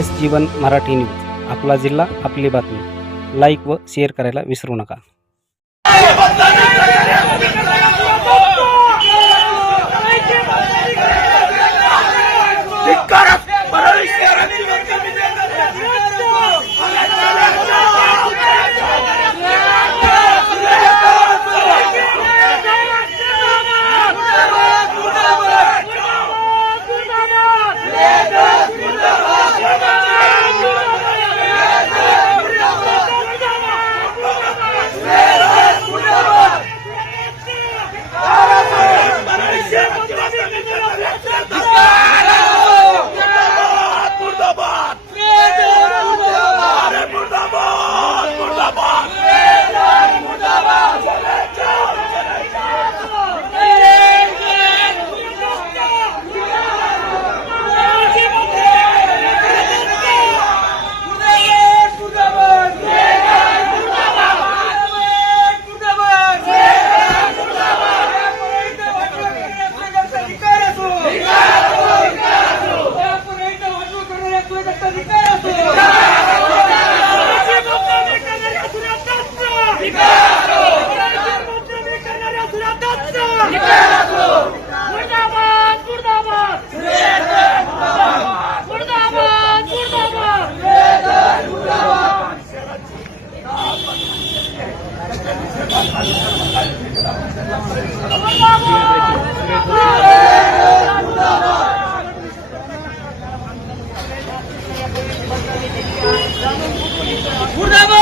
S जीवन Marathi news आपला जिल्हा आपली बातमी लाईक व शेअर करायला विसरू नका اچھا